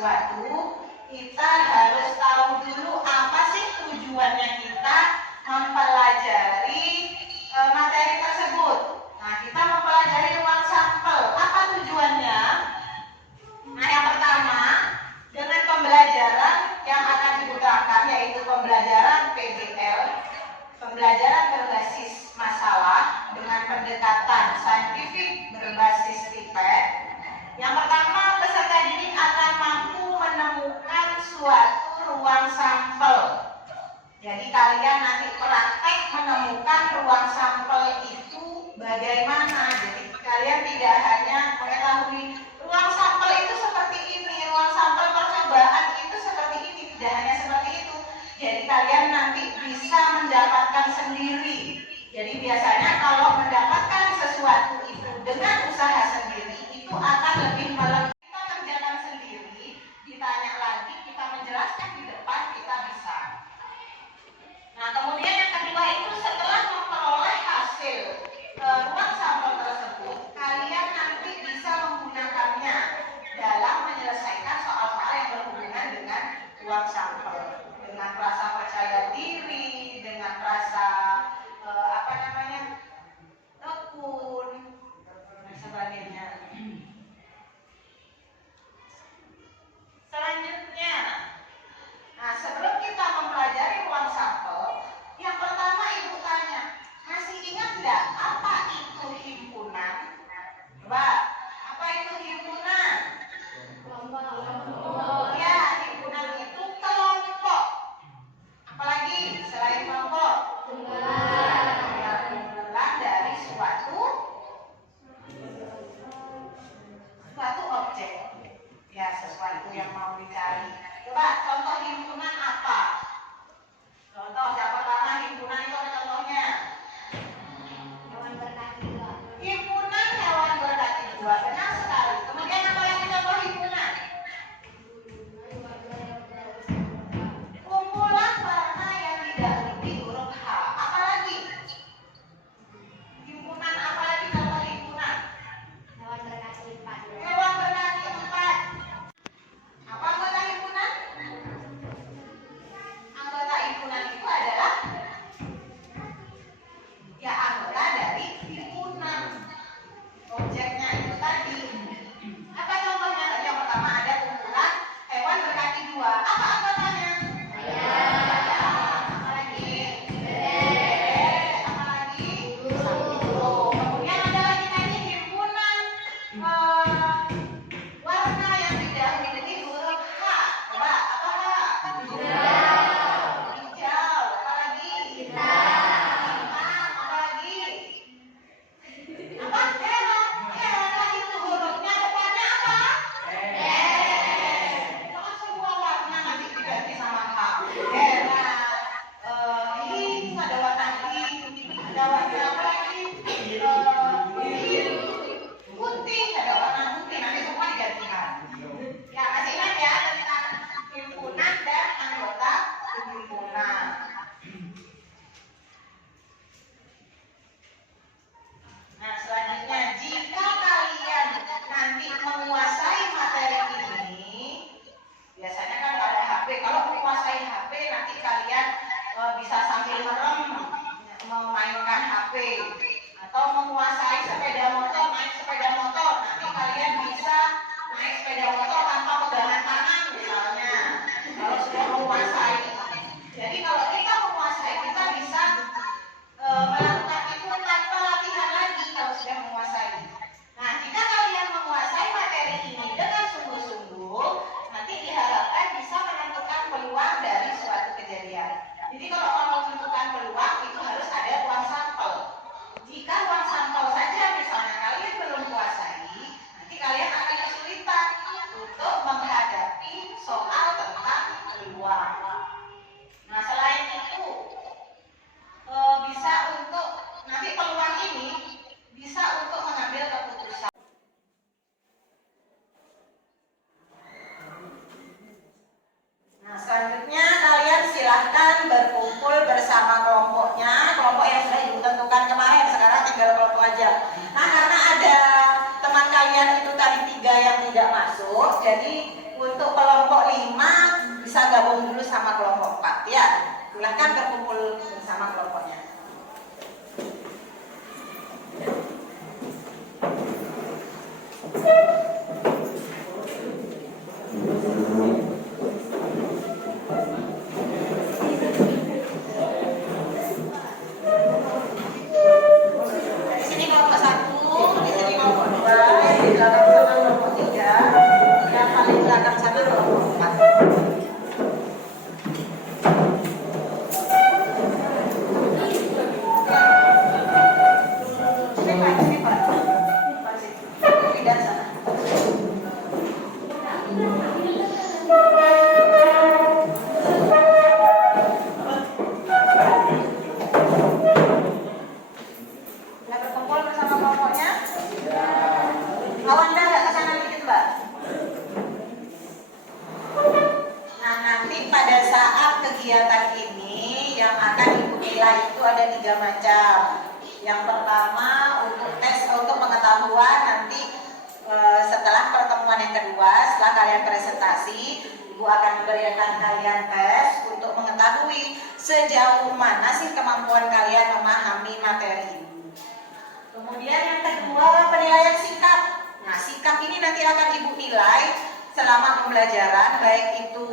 sesuatu, kita harus tahu dulu apa sih tujuannya kita mempelajari materi tersebut. Nah, kita mempelajari ruang sampel. Apa tujuannya? Nah, yang pertama, dengan pembelajaran yang akan diputarkan yaitu pembelajaran PBL, pembelajaran berbasis masalah dengan pendekatan saintifik berbasis TIPET. Yang pertama, peserta didik akan mampu menemukan suatu ruang sampel. Jadi kalian nanti praktek menemukan ruang sampel itu bagaimana. Jadi kalian tidak hanya mengetahui ruang sampel itu seperti ini, ruang sampel percobaan itu seperti ini, tidak hanya seperti itu. Jadi kalian nanti bisa mendapatkan sendiri. Jadi biasanya kalau mendapatkan sesuatu itu dengan usaha sendiri itu akan lebih melebihi. Kita kerjakan sendiri, ditanya lagi, kita menjelaskan di depan, kita bisa. Nah, kemudian yang kedua itu setelah memperoleh hasil ruang sampel tersebut, kalian nanti bisa menggunakannya dalam menyelesaikan soal-soal yang berhubungan dengan ruang sampel, dengan rasa percaya diri, dengan rasa tekun dan sebagainya. Selanjutnya, nah sebelum kita mempelajari ruang sampel, yang pertama ibu tanya, masih ingat nggak apa itu himpunan? Coba, apa itu himpunan? Kelompok. Ya, himpunan itu kelompok. Apalagi selain kelompok? Kumpulan dari suatu objek. Ya, sesuatu yang mau dicari. Coba contoh himpunan apa? Contoh yang pertama, himpunan itu apa contohnya? Hewan berkaki dua. Himpunan hewan berkaki dua, benar sekali. Kemudian apa lagi contoh himpunan? Kumpulan warna yang didahului huruf H. Apa lagi? Himpunan apa lagi contoh himpunan? Hewan berkaki empat. Hewan berkaki empat. Apa anggota himpunan? Anggota himpunan itu adalah ya anggota dari himpunan. Objeknya itu tadi. Apa contohnya? Yang pertama ada kumpulan hewan berkaki dua. Apa anggotanya? Apa lagi? Apa lagi? Kemudian ada lagi tadi himpunan warna yang didahului huruf H. Coba, apa H? Hijau. Apa lagi? Hitam. Apa lagi? Apa? Merah. Merah itu hurufnya depannya apa? kelompok. Jadi untuk kelompok 5 bisa gabung dulu sama kelompok 4 ya. Silahkan berkumpul bersama kelompoknya. Di sini kelompok 1, di sini kelompok 2, di belakang sana kelompok 3, yang paling belakang sana kelompok 4. Kegiatan ini yang akan Ibu nilai itu ada 3 macam. Yang pertama untuk tes untuk pengetahuan, nanti setelah pertemuan yang kedua, setelah kalian presentasi, Ibu akan memberikan kalian tes untuk mengetahui sejauh mana sih kemampuan kalian memahami materi. Kemudian yang kedua penilaian sikap. Nah, sikap ini nanti akan Ibu nilai selama pembelajaran, baik itu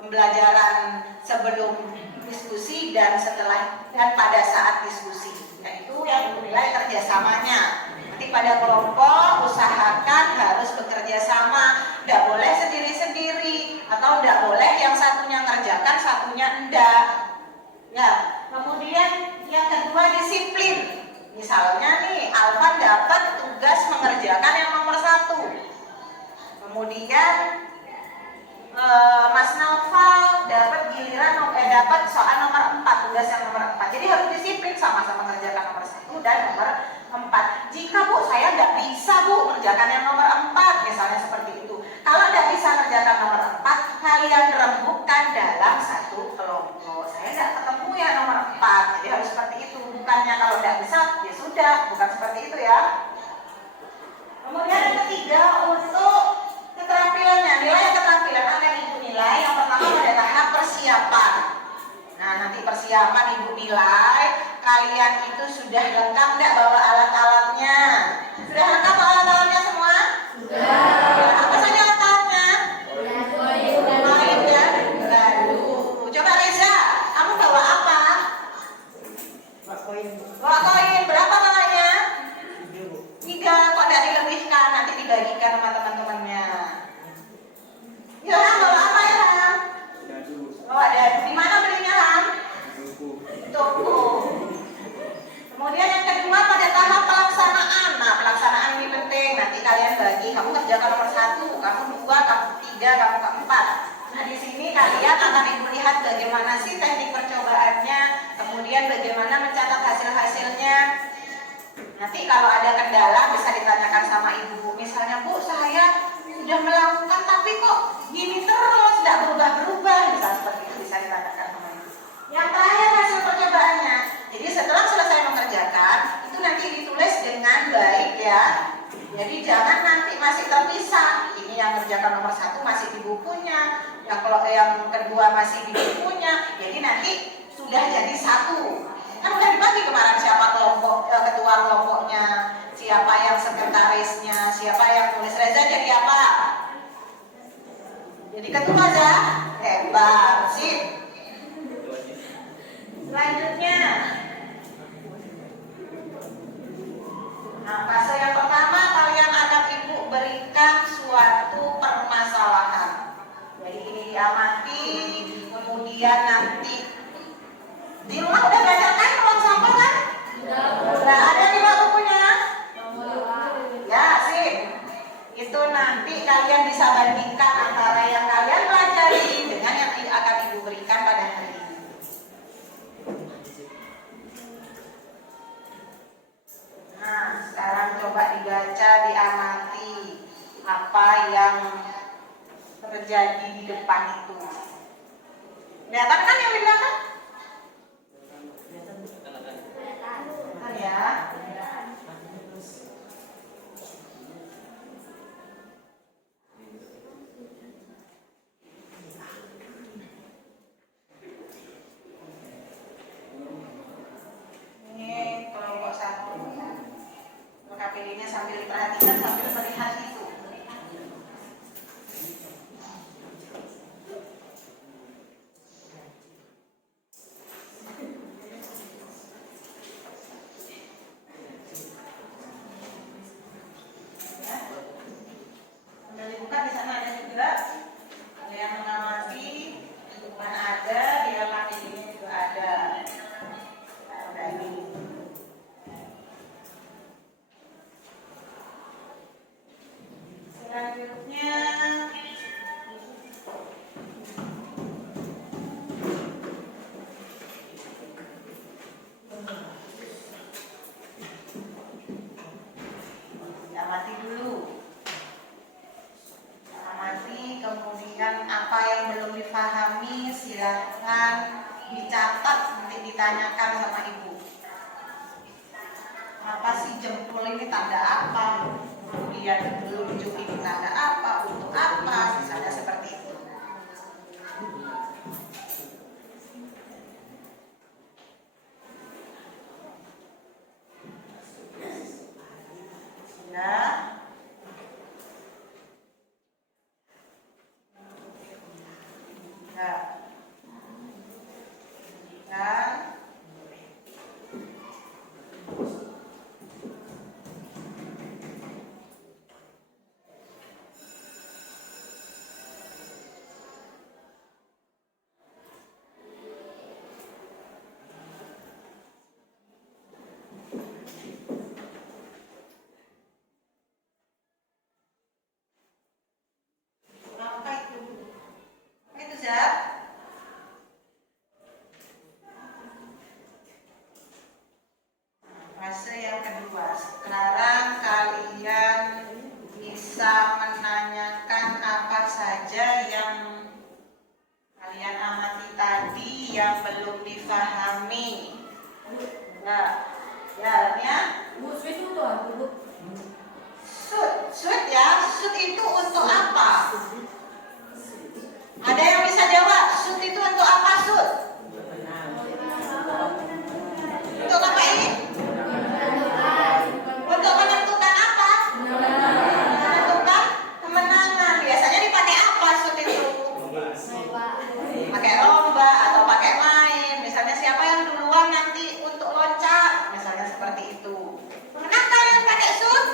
pembelajaran sebelum diskusi dan setelah dan pada saat diskusi. Yaitu yang dinilai kerjasamanya. Nanti pada kelompok usahakan harus bekerja sama, tidak boleh sendiri-sendiri atau tidak boleh yang satunya ngerjakan satunya enggak. Ya, kemudian yang kedua disiplin. Misalnya nih, Alvan dapat tugas mengerjakan yang nomor 1. Kemudian Mas Naufal dapat dapat soal nomor 4, tugas yang nomor 4. Jadi harus disiplin sama-sama mengerjakan nomor 1 dan nomor 4. Jika Bu, saya tidak bisa Bu mengerjakan yang nomor 4, misalnya seperti itu. Kalau tidak bisa mengerjakan nomor 4, kalian rembukkan dalam satu kelompok. Saya tidak ketemu ya nomor 4, jadi harus seperti itu. Bukannya kalau tidak bisa, ya sudah, bukan seperti itu ya. Kemudian yang ketiga untuk keterampilannya, nilai keterampilan akan Ibu nilai yang pertama pada tahap persiapan. Nah, nanti persiapan Ibu nilai kalian itu sudah lengkap nggak bawa alat-alatnya? Sudah lengkap alat-alatnya semua? Sudah. Apa saja alat-alatnya? Koin dan gadu. Coba Reza, kamu bawa apa? Bawa koin. Berapa bawanya? 3. Kok tidak dilebihkan? Nanti dibagikan sama teman-temannya. Ilham bawa apa Ilham? Bawa dadu. Di mana belinya Ham? Toko. Kemudian yang kedua pada tahap pelaksanaan. Nah, pelaksanaan ini penting. Nanti kalian bagi. Kamu kerjakan nomor 1, kamu 2, kamu 3, kamu 4. Nah, di sini kalian akan Ibu lihat bagaimana sih teknik percobaannya. Kemudian bagaimana mencatat hasil-hasilnya. Nanti kalau ada kendala bisa ditanyakan sama Ibu. Misalnya, Bu, saya sudah melakukan tapi kok gini terus, tidak berubah-berubah. Bisa seperti itu, bisa ditanyakan sama Ibu. Yang terakhir hasil percobaannya. Jadi setelah selesai mengerjakan, itu nanti ditulis dengan baik ya. Jadi jangan nanti masih terpisah. Ini yang kerjakan nomor 1 masih di bukunya, yang kedua masih di bukunya. Jadi nanti sudah jadi 1. Kan udah dibagi kemarin siapa ketua kelompoknya, siapa yang sekretarisnya, siapa yang tulis. Reza jadi apa? Jadi ketua aja. Hebat sih. Selanjutnya, nah fase yang pertama kalian akan Ibu berikan suatu permasalahan. Jadi ini diamati, kemudian nanti di rumah udah belajar kan ruang sampah kan? Sudah ada di bukunya? Ya sih. Itu nanti kalian bisa bandingkan antara yang kalian pelajari dengan yang akan Ibu berikan pada hari ini. Nah, sekarang coba dibaca, diamati apa yang terjadi di depan itu. Kelihatan kan yang di belakang? Ya. ditanyakan sama ibu, apa sih jempol ini tanda apa, kemudian telunjuk ini tanda apa, untuk apa, misalnya seperti itu. Ya. Ya. Ya. Apa itu? Apa itu, Zat? Fase yang kedua. Sekarang kalian bisa menanyakan apa saja yang kalian amati tadi yang belum difahami. Nah, ya. Bu, sweet itu apa, Bu? Shoot ya, shoot itu untuk apa? Ada yang bisa jawab, shoot itu untuk apa, shoot? Untuk apa ini? Untuk menentukan apa? Menentukan kemenangan. Biasanya dipakai apa shoot itu? Pakai lomba atau pakai main. Misalnya siapa yang duluan nanti untuk loncat, misalnya seperti itu. Pernah kalian pakai shoot?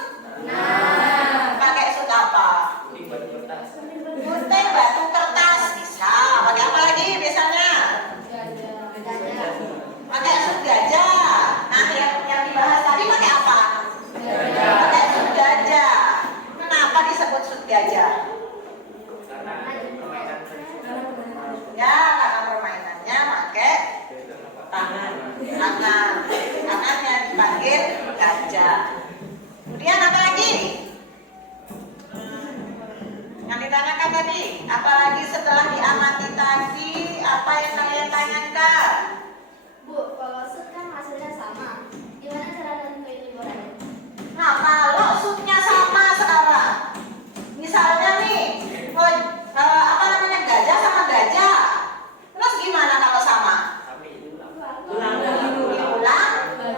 Pakai shoot apa? Gunting batu kertas bisa. Pakai apa lagi biasanya? Pakai shoot gajah. Nah, yang dibahas tadi pakai apa? Pakai shoot gajah. Kenapa disebut shoot gajah? Ya, karena permainannya pakai tangan. Tangannya dipanggil gajah. Kemudian apa lagi? Yang ditanyakan tadi, apalagi setelah diamati tadi, apa yang kalian tanyakan? Bu, kalau shoot kan hasilnya sama. Gimana cara nentuin liburannya? Nah, kalau shootnya sama sekarang, misalnya nih, apa namanya, gajah sama gajah, terus gimana kalau sama? Diulang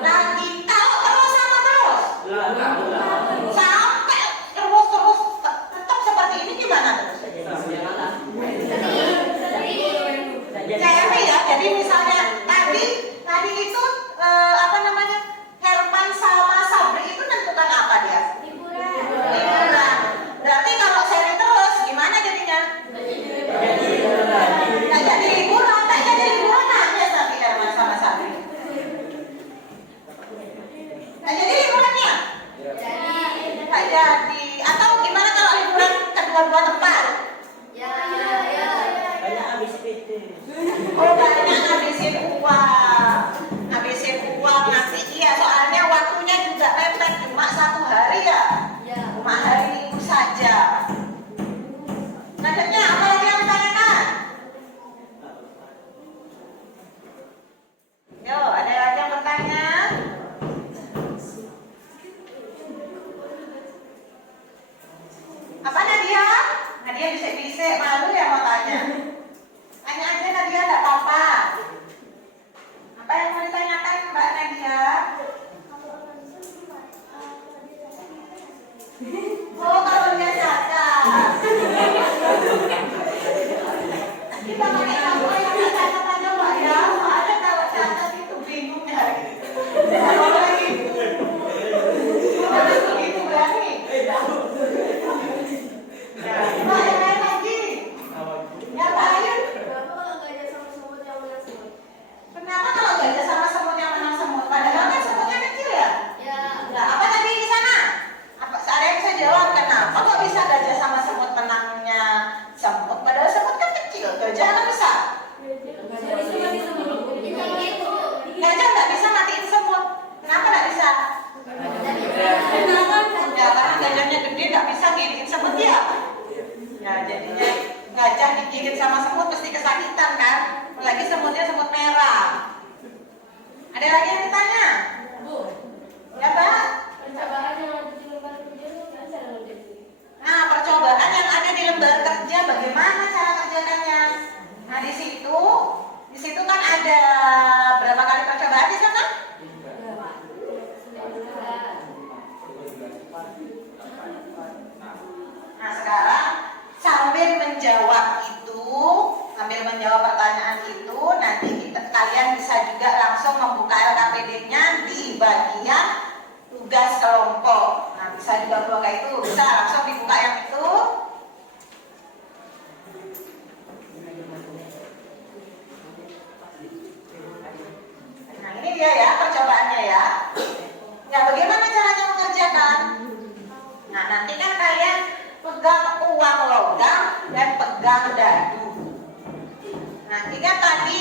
lagi. Kalau terus sama terus, sampai terus tetap seperti ini gimana terus? Jadi ya, jadi misalnya tadi itu apa namanya, Herman sama Sabri itu nentukan apa dia? Liburan. Berarti kalau seri terus gimana jadinya? Nggak jadi liburan, nangis nanti Herman sama Sabri. Nggak jadi liburannya? Nggak jadi. Atau gimana kalau liburan kedua-dua tempat? Oh, banyak ngabisin uang nanti. Iya, soalnya waktunya juga mepet, cuma 1 hari ya. Cuma hari Minggu saja. Selanjutnya apa lagi yang ditanyakan? Yo, ada lagi yang bertanya? Apa Nadia? Nadia bisik-bisik, malu ya mau tanya. Tanya aja Nadia, enggak apa-apa. Apa yang mau ditanyakan Mbak Nadia? Oh, kalau dia cacat. Kita pakai kamu yang cacat aja Mbak ya. Soalnya kalau cacat itu bingung ya. Kalau lagi begitu berani. Ya, Mbak, yang lain lagi. Yang lain. Kenapa kalau gajah sama semut yang menang semut? Padahal kan semutnya kecil ya? Nah, apa tadi di sana? Ada yang bisa jawab kenapa kok bisa gajah sama semut menangnya semut? Padahal semut kan kecil, gajah kan besar. Gajah nggak bisa matiin semut. Kenapa nggak bisa? Ya, karena gajahnya gede nggak bisa giniin semut ya. Ya, jadinya gajah digigit sama semut pasti kesakitan kan? Apalagi semutnya semut merah. Ada lagi yang ditanya? Bu, Ya, Mbak? percobaan yang ada di lembar kerja itu gimana cara ngerjain? Nah, percobaan yang ada di lembar kerja bagaimana cara kerjakannya? Nah, di situ kan ada berapa kali percobaan di sana? Nah, sekarang sambil menjawab pertanyaan itu, nanti kalian bisa juga langsung membuka LKPD-nya di bagian tugas kelompok. Nah, bisa juga buka itu, bisa langsung dibuka yang itu. Nah, ini dia ya percobaannya ya. Ya, bagaimana caranya mengerjakan? Nah, nanti kan kalian pegang uang logam dan pegang dadu. Nanti kan tadi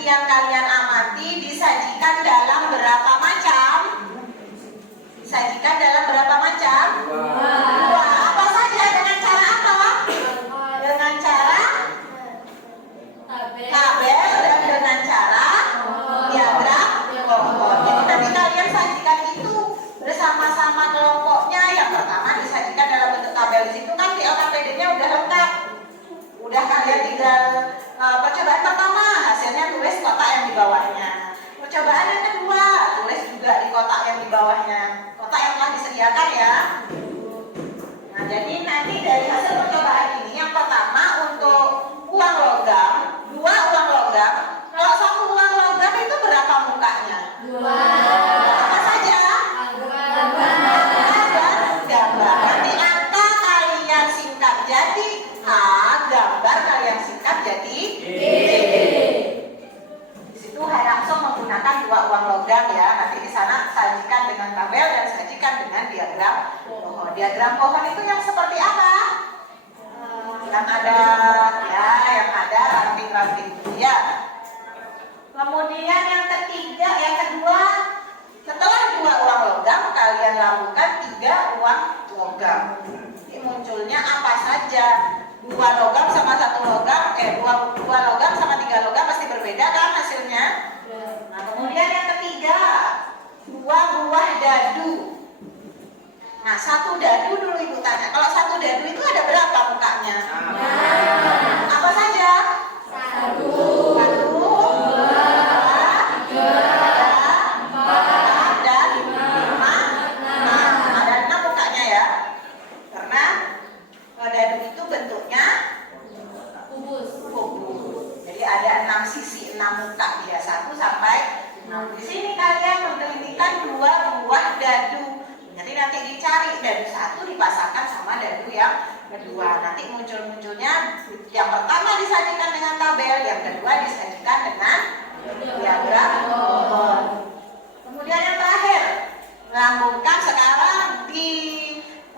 yang kalian amati disajikan dalam berapa macam? Disajikan dalam berapa macam? Dua. Apa saja? Dengan cara apa? Dengan cara tabel dan dengan cara diagram kelompok. Jadi nanti kalian sajikan itu bersama-sama kelompoknya. Yang pertama disajikan dalam bentuk tabel. Di situ kan di LKPD-nya udah lengkap. Udah kalian tinggal percobaan pertama hasilnya tulis kotak yang di bawahnya. Percobaan yang kedua tulis juga di kotak yang di bawahnya. Kotak yang telah disediakan ya. Nah, jadi nanti dari hasil percobaan ini yang pertama untuk uang logam, 2 uang logam. Kalau 1 uang logam itu berapa mukanya? 2. Apa saja? Gambar. Nanti angka kalian singkat jadi A, gambar kalian singkat jadi B. Di situ langsung menggunakan 2 uang logam ya. Nanti di sana sajikan dengan tabel dan sajikan dengan diagram pohon. Diagram pohon itu yang seperti apa? Yang ada ramping-ramping ya. Kemudian yang kedua, setelah 2 uang logam kalian lakukan 3 uang logam. Ini munculnya apa saja? 2 logam sama 1 logam, 2 logam sama 3 logam pasti berbeda kan hasilnya? Nah, kemudian yang ketiga, 2 buah dadu. Nah, 1 dadu dulu Ibu tanya. Kalau 1 dadu itu ada berapa mukanya? Apa saja? 1, 2, 3, 4, dan 5. Ada 6 mukanya ya. Karena dadu itu bentuknya kubus. Jadi ada 6 sisi, 6 muka dia, 1 sampai 6. Di sini kalian menelitikan 2 buah dadu. Jadi nanti dicari dadu 1 dipasangkan sama dadu yang kedua. Nanti munculnya yang pertama disajikan dengan tabel, yang kedua disajikan dengan diagram pohon. Kemudian yang terakhir, lambungkan sekarang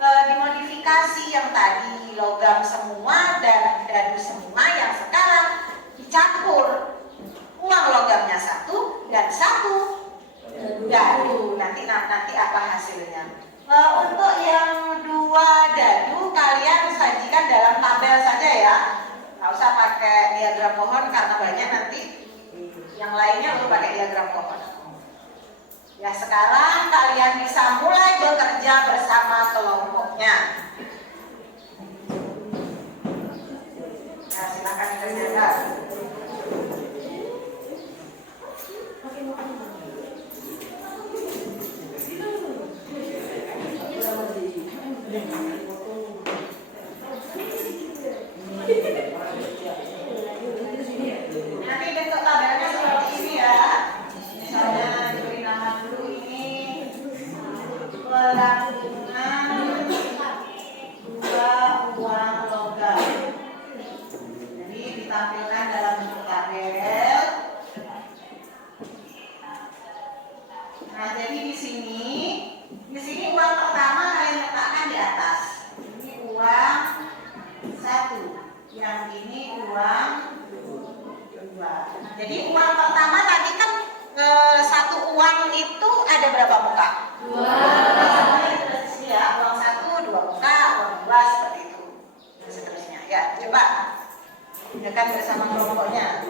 dimodifikasi yang tadi logam semua dan dadu semua, yang sekarang dicampur uang logamnya 1 dan 1 dadu. Nanti apa hasilnya? Untuk yang 2 dadu kalian sajikan dalam tabel saja ya. Nggak usah pakai diagram pohon karena banyak nanti yang lainnya perlu pakai diagram pohon. Ya, sekarang kalian bisa mulai bekerja bersama kelompoknya. Nah, silakan dikerjakan. Nanti bentuk tabelnya seperti ini ya. Misalnya beri nama dulu ini pelangungan 2 uang logam. Jadi ditampilkan dalam bentuk tabel. Nah, jadi di sini uang pertama kalian letakkan di atas. Ini uang 1, yang ini uang 2. Jadi uang pertama tadi kan 1 uang itu ada berapa muka? 2. Ya, uang 1 2 muka, uang 2 seperti itu. Dan seterusnya. Ya, coba kerjakan bersama kelompoknya.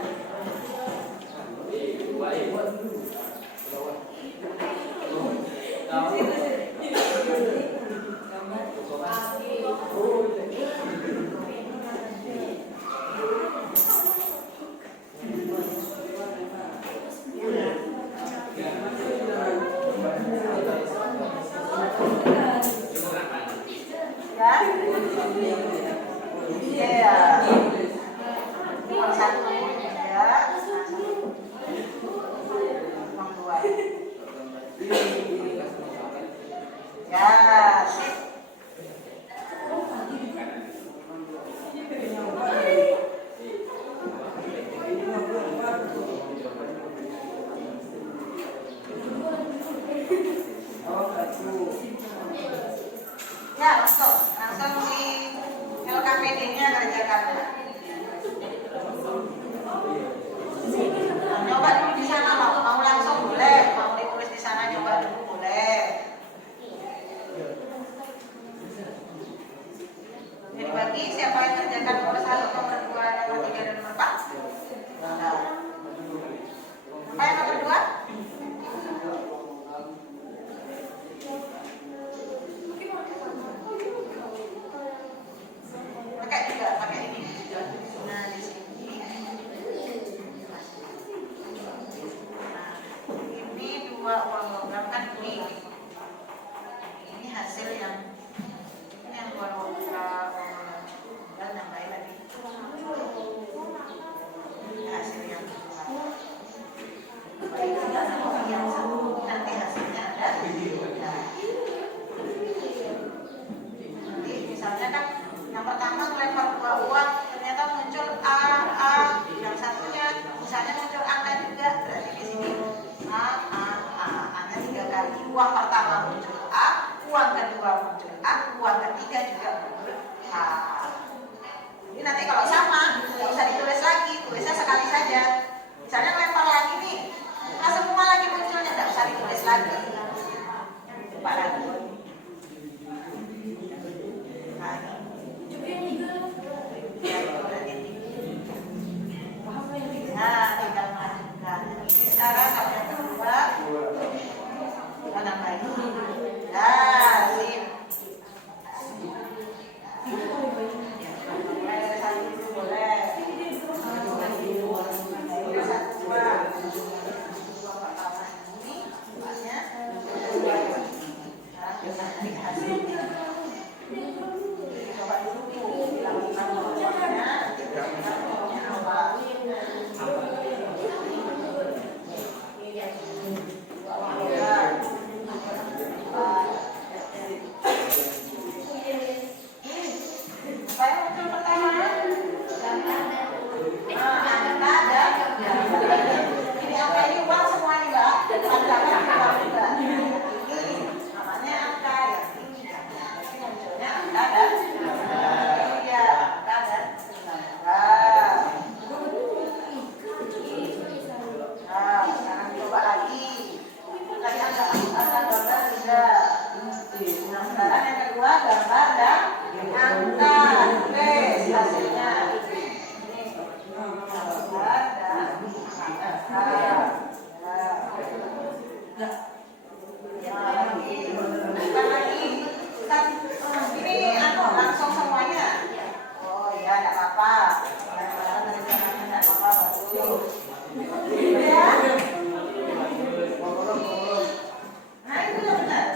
APD-nya kerjakan. Coba dulu di sana, mau langsung boleh, mau ditulis di sana coba dulu boleh. Jadi bagi siapa yang kerjakan nomor 1, nomor 2, nomor 3, dan nomor 4? Nah. Apa yang nomor 2? Pakai juga, pakai ini. Nah, di sini. Nah, ini 2 uang logam kan ini. Ini hasil yang ini yang 2 logam. Dan yang lain lagi. Ini hasil yang 2. Baik, yang 1 nanti hasilnya ada. Nanti misalnya kan yang pertama melempar 2 uang ternyata muncul A, yang satunya misalnya muncul angka juga, berarti di sini A-nya 3 kali. Uang pertama muncul A, uang kedua muncul A, uang ketiga juga muncul A. Jadi nanti kalau sama nggak usah ditulis lagi, tulisnya sekali saja. Misalnya melempar lagi nih, nah semua lagi munculnya, nggak usah ditulis lagi. Coba lagi. Nah, tinggal masukkan. Sekarang kalau yang kedua, kita nambahin. Nah, sip. Boleh, 1 dulu boleh. 1, 2. Uang pertama ini, uangnya 2. Sekarang kita cari hasilnya. Coba dulu, lakukan nomornya, nomornya apa? Apa yang muncul pertama? Angka dan gambar. Ini angka ini uang semua nih Mbak. Angka kan uang juga. Ini namanya angka yang ini gambar. Ini munculnya angka dan gambar. Iya, angka dan gambar. Nah, sekarang coba lagi. Tadi angka gambar tidak. Nah, sekarang yang kedua gambar dan angka. Tulis hasilnya. Ini gambar dan angka. Nah, lagi. Bukan lagi. Ini langsung semuanya. Oh iya, tidak apa-apa. Barang-barang dari jangannya tidak apa-apa. Bagus. Ya. Nah, itu yang benar.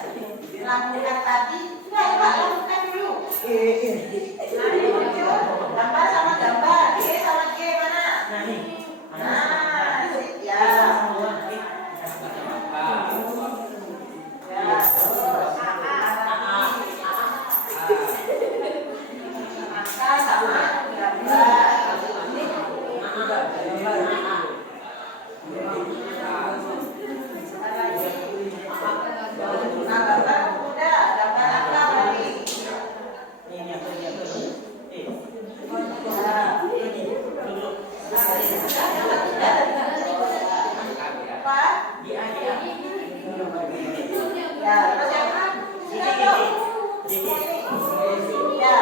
Lakukan tadi. Coba lakukan dulu. Nah, ini muncul gambar sama gambar. G sama G mana? Nah, sip ya. Ya, terus angka sama gambar. Nah, gambar udah, gambar angka berarti. Apa? Ya, terus yang mana? Sudah dong. Ya.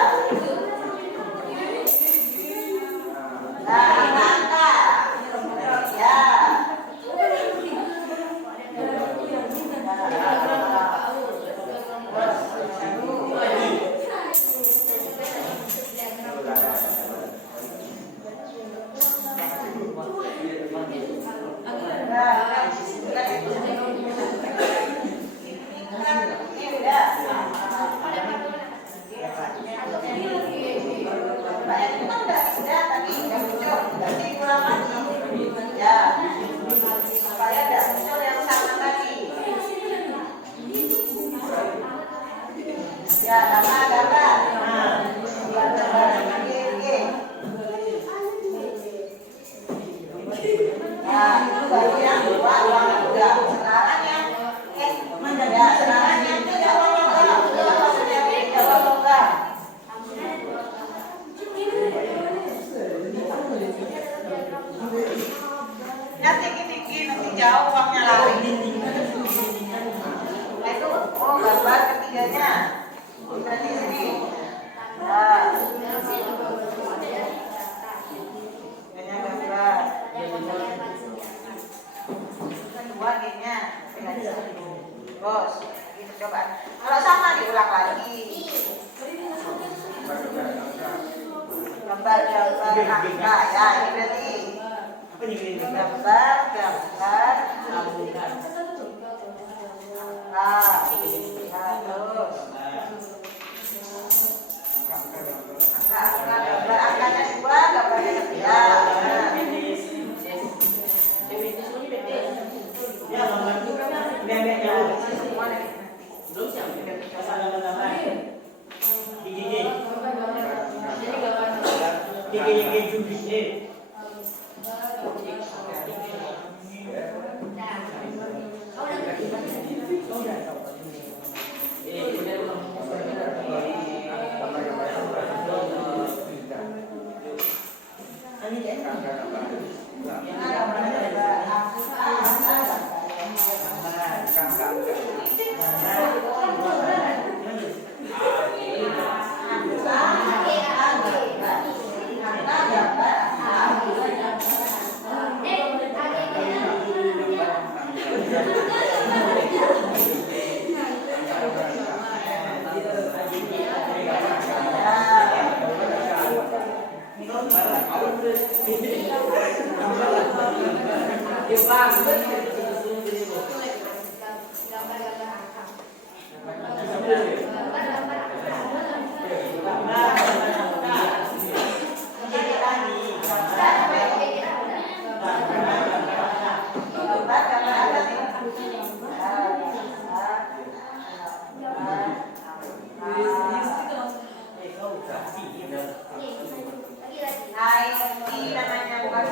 uangnya lari. Nah itu, oh gambar ketiganya. Berarti sini. Nah, ketiganya gambar. Kedua kayaknya. Terus, gitu coba. Kalau sama diulang lagi. Gambar-gambar angka ya, ini berarti. Gambar angka. Nah, terus gambar angkanya dua, gambarnya ketiga. Ini namanya bukan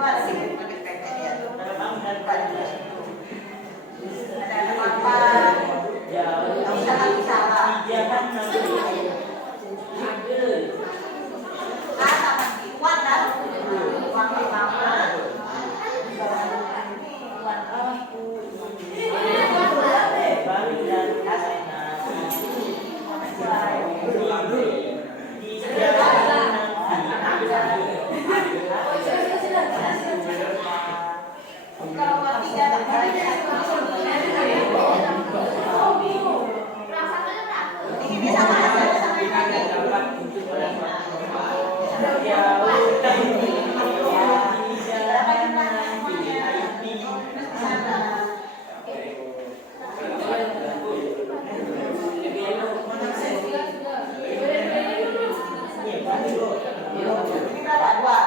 dua lagi lebih pendek ya. Ada papan. Bisa. Sama uang kan? Uang pertama. Kalau uang tiga tak boleh. Ini sama aja sama yang tadi. Berapa jumlahnya semuanya? Sana. Ini berapa? Dua.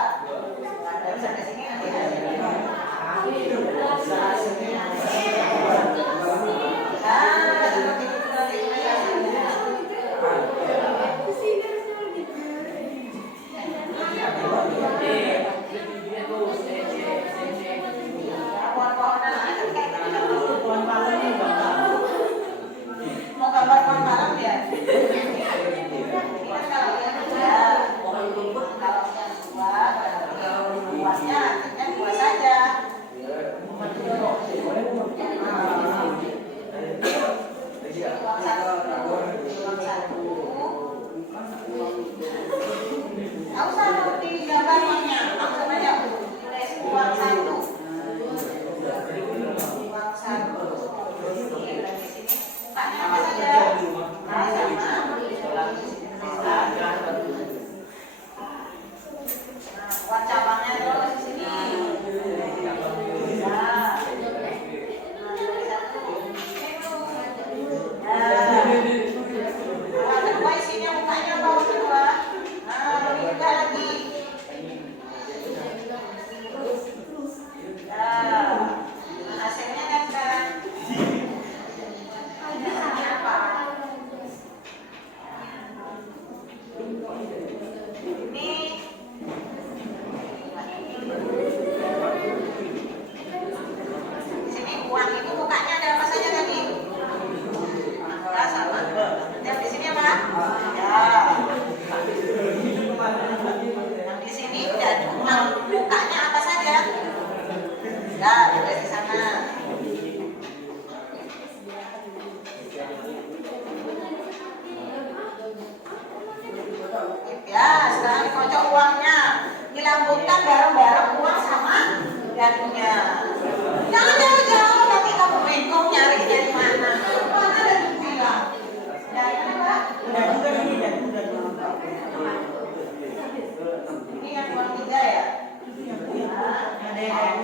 Dari sampai sini nanti mau gambar pohon malam ya? Kalau yang dua, buahnya akhirnya dua saja. Tahu sama di gambarnya, langsung aja tulis uang satu. Uang satu. Mukanya apa saja? Nah, sama. Buat cabangnya terus di sini. Kedua isinya mukanya apa kedua? Nah, ini juga lagi. Hasilnya kan sekarang. Hasilnya apa? Ini sini uang itu mukanya ada apa saja tadi? Ya sama. Yang di sini apa? Ya. Yang di sini dan mukanya apa saja? Ya, tulis di sana. Ya, sekarang dikocok uangnya. Dilambungkan bareng-bareng uang sama gadunya. Jangan jauh-jauh, nanti kamu bingung nyarinya di mana. Mana ada yang bilang? Dari mana? Ini yang uang tiga ya? Ada yang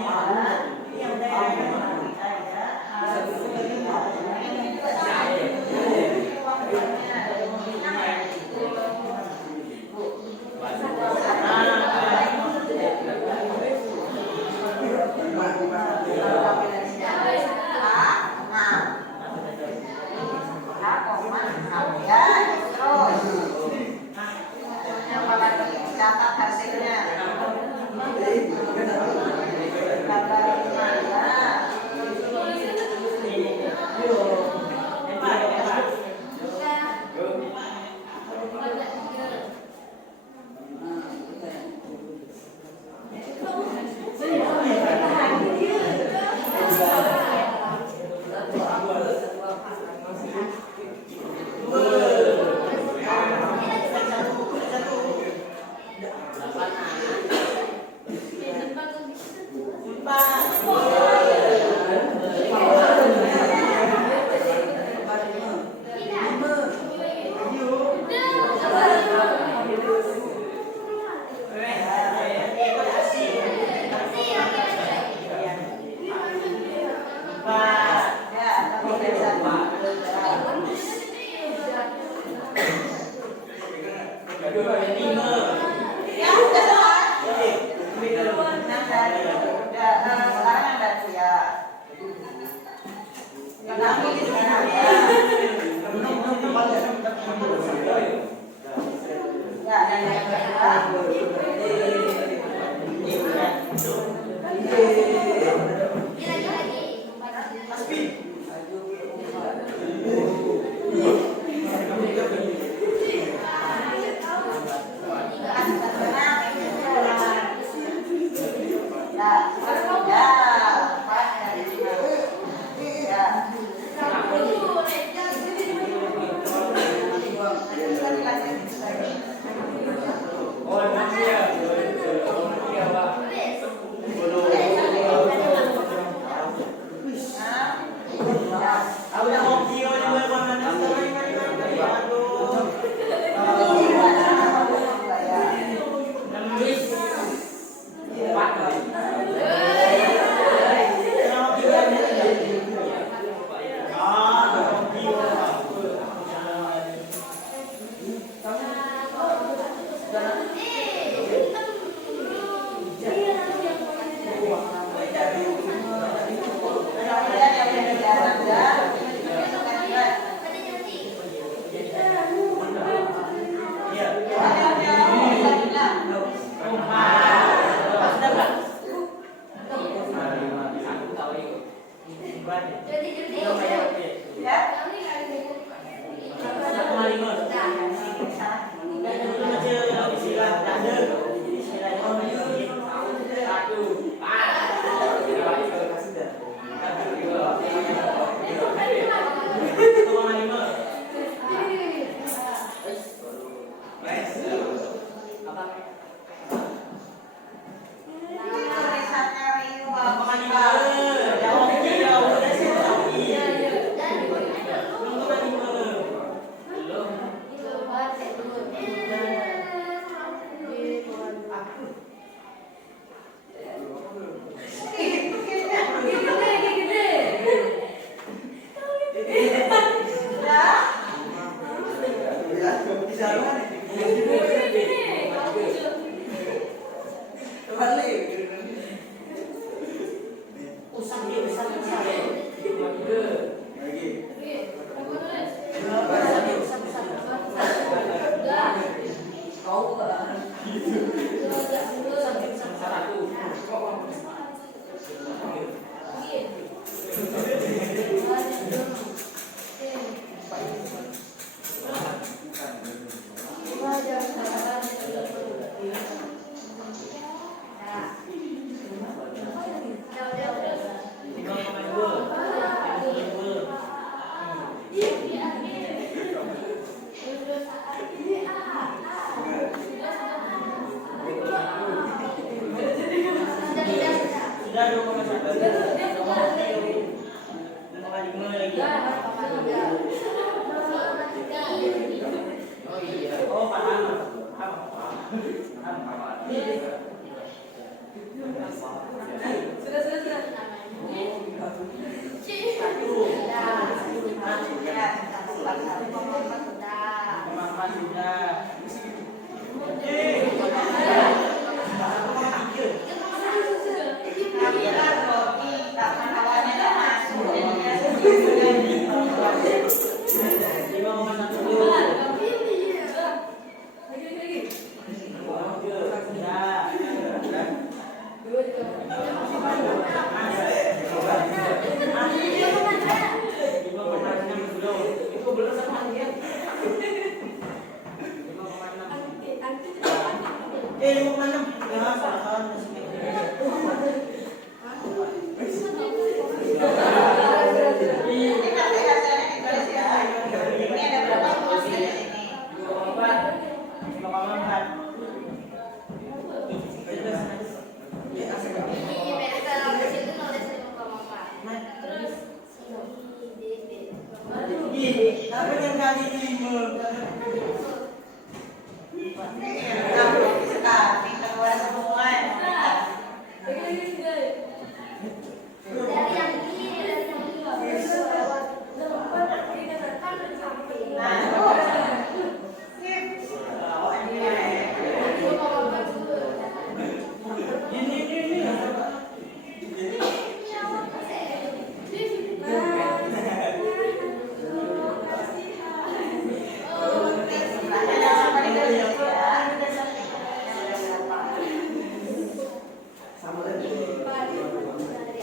catat hasilnya. Ya, udah selesai. Sekarang yang baru ya. Nanti di sana ya. Ya, dan yang kedua.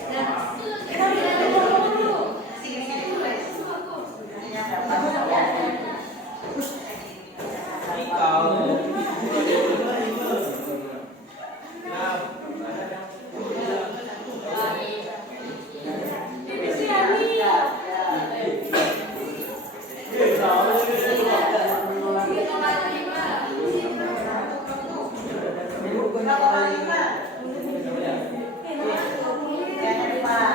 Sini sini tulis. Ininya berapa? Ya. Berapa kali lima? Yang depan.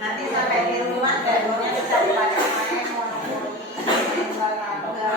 Nanti sampai di rumah dagingnya bisa dipakai main monopoli, olahraga.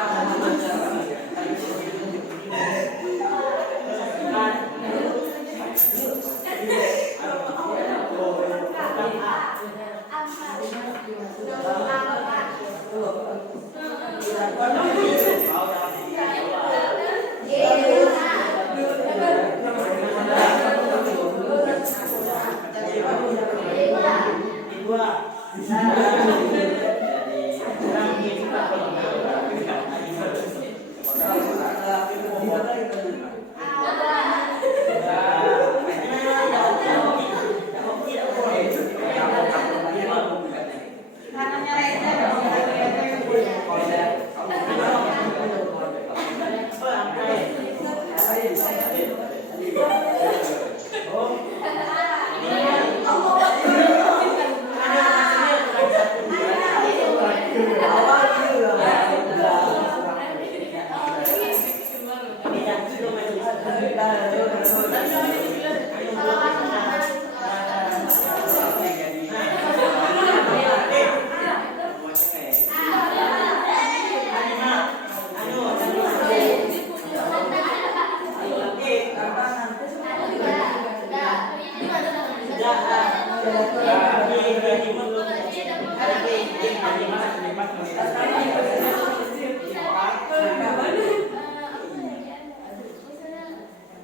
Kanannya Reza dong.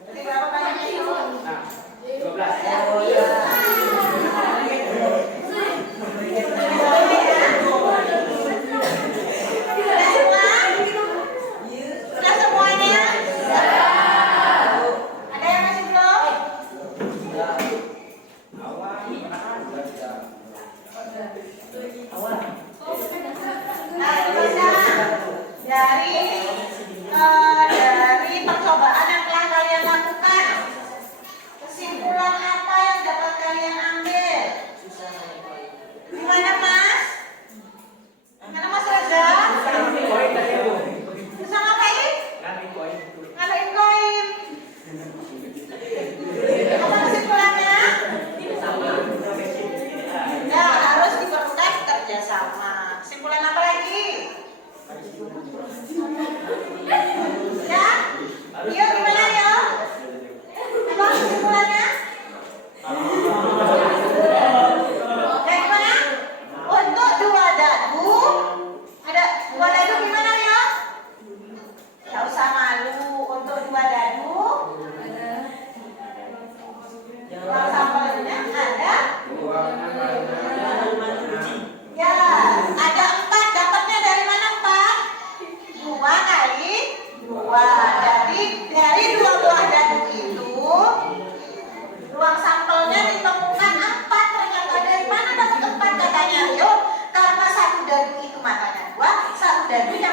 Jadi berapa banyaknya itu? 12. Sudah semuanya? Ada yang masih belum? Nah, dari percobaan yang telah kalian lakukan, kesimpulan apa yang dapat kalian ambil? Gimana Mas? Gimana Mas Reza? Bisa ngapain? Ngalahin koin. Apa kesimpulannya? Ya, harus diperlukan kerjasama. Kesimpulan apa lagi?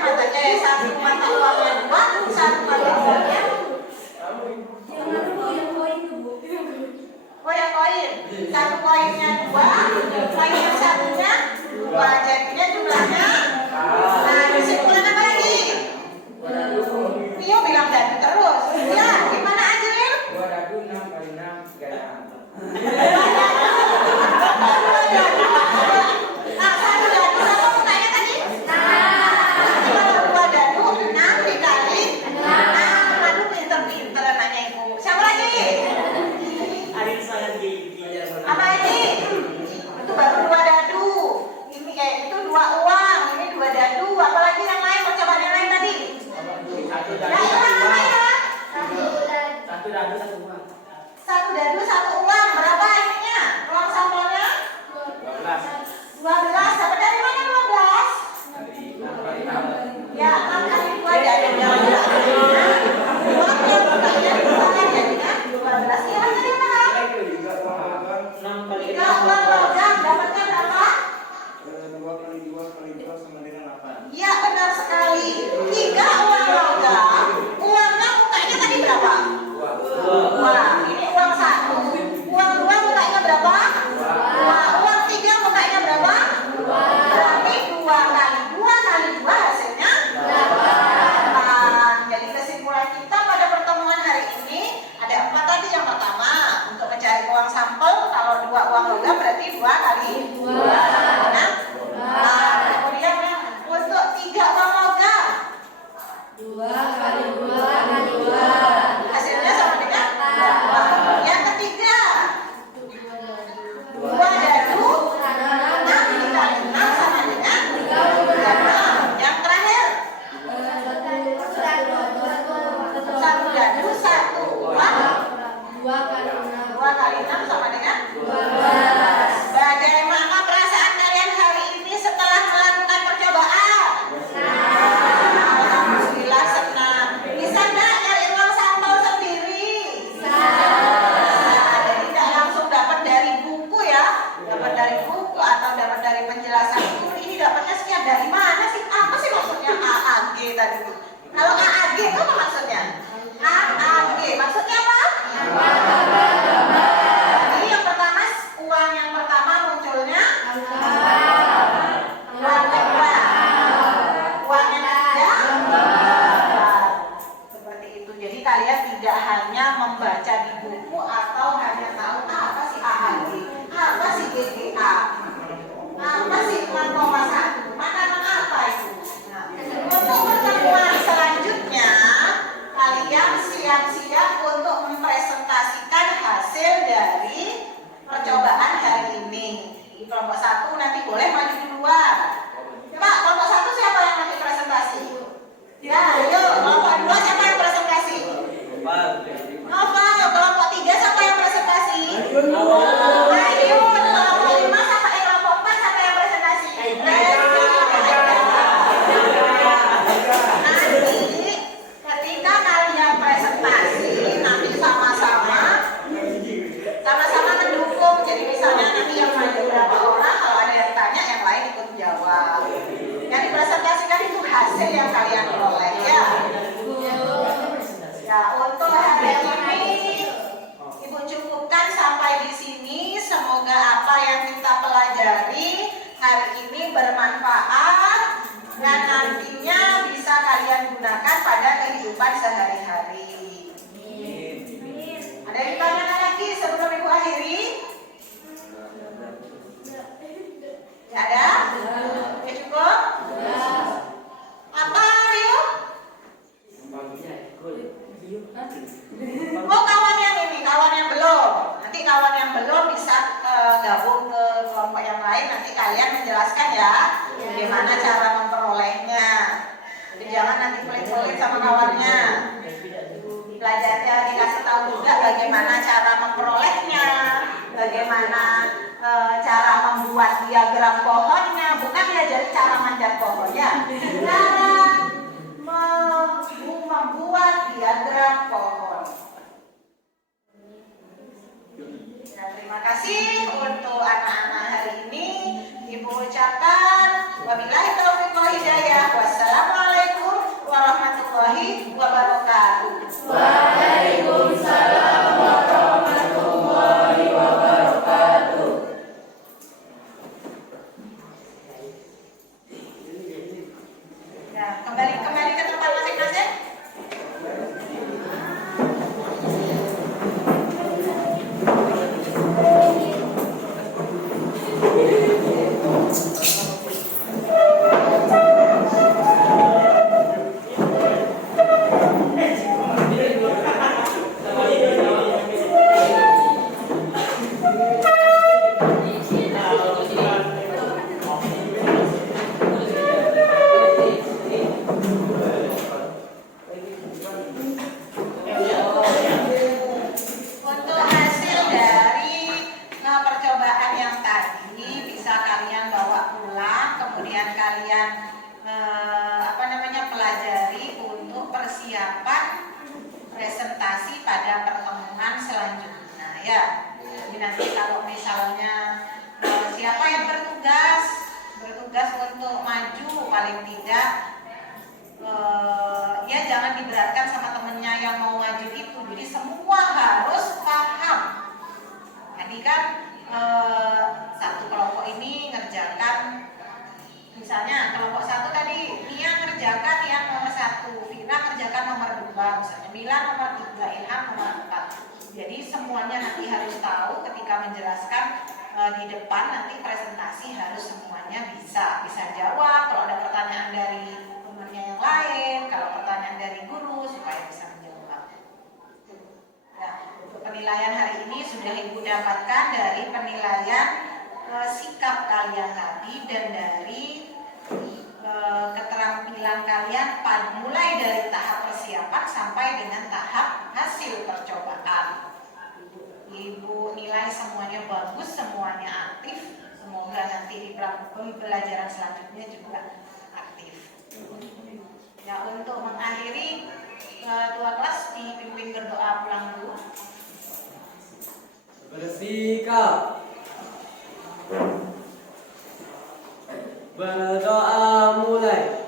satunya satu mata uangnya dua, satu mata uangnya. Oh yang koin, satu koinnya dua, koin yang satunya dua, jadinya jumlahnya. Nah, kesimpulan apa lagi? Rio bilang dadu terus. Ya, gimana Ajril? 2 dadu 6 kali 6 3 6. Nah, satu dadu apa mukanya tadi? Kalau 2 dadu 6 dikali 6. Aduh, pinter-pinter anaknya ibu. Siapa lagi? Adik saya Apa ini? Itu baru 2 dadu. Ini itu 2 uang, ini 2 dadu. Apalagi yang lain, percobaan yang lain tadi? Satu Ya, dadu itu apa ya? satu dadu satu uang. Satu dadu, satu uang. Berapa ininya? Uang sampelnya? 12 12. Dapat dari mana 12? dari 6 kali 6. Ya, 6 kali 2 jadi 12. Uang yang bukanya 2 kan jadinya 12. Iya, kan tadi apa? 6 kali 3 uang logam. Dapatnya berapa? 2 kali 2 kali 2 sama dengan 8. Iya, benar sekali. 3 uang logam. Uangnya mukanya tadi berapa? 2. Ini uang 1. Uang 2 mukanya berapa? 2. Uang 3 mukanya berapa? Berarti 2 kali 2 kali 2 hasilnya 8. Jadi kesimpulan kita pada pertemuan hari ini ada 4 tadi. Yang pertama, untuk mencari uang sampel, kalau 2 uang logam berarti 2 kali 2 sama dengan 4. Kemudian untuk 3 uang logam hasilnya sama dengan 8. Yang ketiga, 2 dadu 6 dikali 6 sama dengan 36. Yang terakhir, 1 dadu 1 uang 2 kali 6 sama dengan 12. Bagaimana perasaan kalian hari ini setelah melakukan percobaan? Alhamdulillah senang. Bisa nggak nyari uang sampel sendiri? Nah, jadi nggak langsung dapat dari buku ya, dapat dari buku atau dapat dari penjelasan guru. Ini dapatnya sekian dari mana sih? Apa sih maksudnya AAG tadi itu? Kalau AAG itu apa maksudnya? AAG maksudnya apa? Jadi yang pertama, uang yang pertama munculnya uang kedua, uang yang ketiga seperti itu. Jadi kalian tidak hanya membaca di buku atau hanya tahu apa sih AAG, apa sih GGA, apa sih uang koma 1, makanan apa itu. Nah, untuk pertemuan selanjutnya kalian siap-siap untuk mempresentasikan hasil dari percobaan hari ini. Di kelompok 1 nanti boleh maju duluan. Coba kelompok 1 siapa yang nanti presentasi? Ya, ayo kelompok 2 siapa yang presentasi? Noval. Kelompok 3 siapa yang presentasi? Ayun. Kelompok 5 siapa? Kelompok 4 siapa yang presentasi? Nanti ketika kalian presentasi, nanti sama-sama mendukung. Jadi misalnya nanti yang maju berapa orang, kalau ada yang tanya yang lain ikut jawab. Yang dipresentasikan itu hasil yang kalian peroleh ya. Ya, untuk hari ini Ibu cukupkan sampai di sini. Semoga apa yang kita pelajari hari ini bermanfaat dan nantinya bisa kalian gunakan pada kehidupan sehari-hari. Ada yang ditanyakan lagi sebelum Ibu akhiri? Tidak ada? Ya cukup? Apa Rio? Oh kawan yang ini, kawan yang belum. Nanti kawan yang belum bisa gabung ke kelompok yang lain. Nanti kalian menjelaskan ya bagaimana cara memperolehnya. Jadi jangan nanti pelit-pelit sama kawannya. Dipelajari, dikasih tahu juga bagaimana cara memperolehnya, bagaimana cara membuat diagram pohonnya. Bukan diajari cara manjat pohonnya, cara membuat diagram pohon. Nah, terima kasih untuk anak-anak hari ini. Ibu ucapkan wabillahi taufiq wal hidayah. Wassalamualaikum. Untuk hasil dari percobaan yang tadi bisa kalian bawa pulang, kemudian kalian pelajari untuk persiapan presentasi pada pertemuan selanjutnya ya. Jadi nanti kalau misalnya siapa yang bertugas untuk maju paling tidak ya jangan diberatkan sama temennya yang mau maju itu. Jadi semua harus paham. Tadi kan satu kelompok ini ngerjakan, misalnya kelompok satu tadi Nia ngerjakan yang nomor 1, Vina ngerjakan nomor 2, misalnya Mila nomor 3, Ilham nomor 4. Jadi semuanya nanti harus tahu ketika menjelaskan di depan nanti presentasi harus semuanya bisa jawab. Kalau ada pertanyaan dari temannya yang lain, kalau pertanyaan dari guru supaya bisa menjawab. Nah, untuk penilaian hari ini sudah Ibu dapatkan dari penilaian sikap kalian tadi dan dari keterampilan kalian mulai dari tahap persiapan sampai dengan tahap hasil percobaan. Ibu nilai semuanya bagus, semuanya aktif. Semoga nanti di pembelajaran selanjutnya juga aktif. Ya, untuk mengakhiri ketua kelas dipimpin berdoa pulang dulu. Bersikap. Berdoa mulai.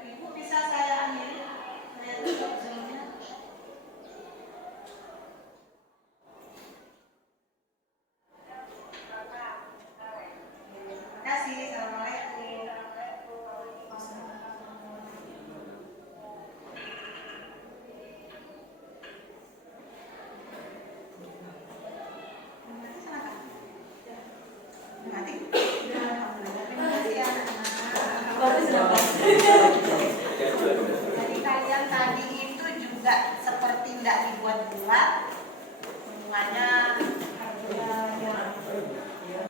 Ibu bisa saya ambil, saya tutup zoomnya. Terima kasih. Assalamualaikum. Mati.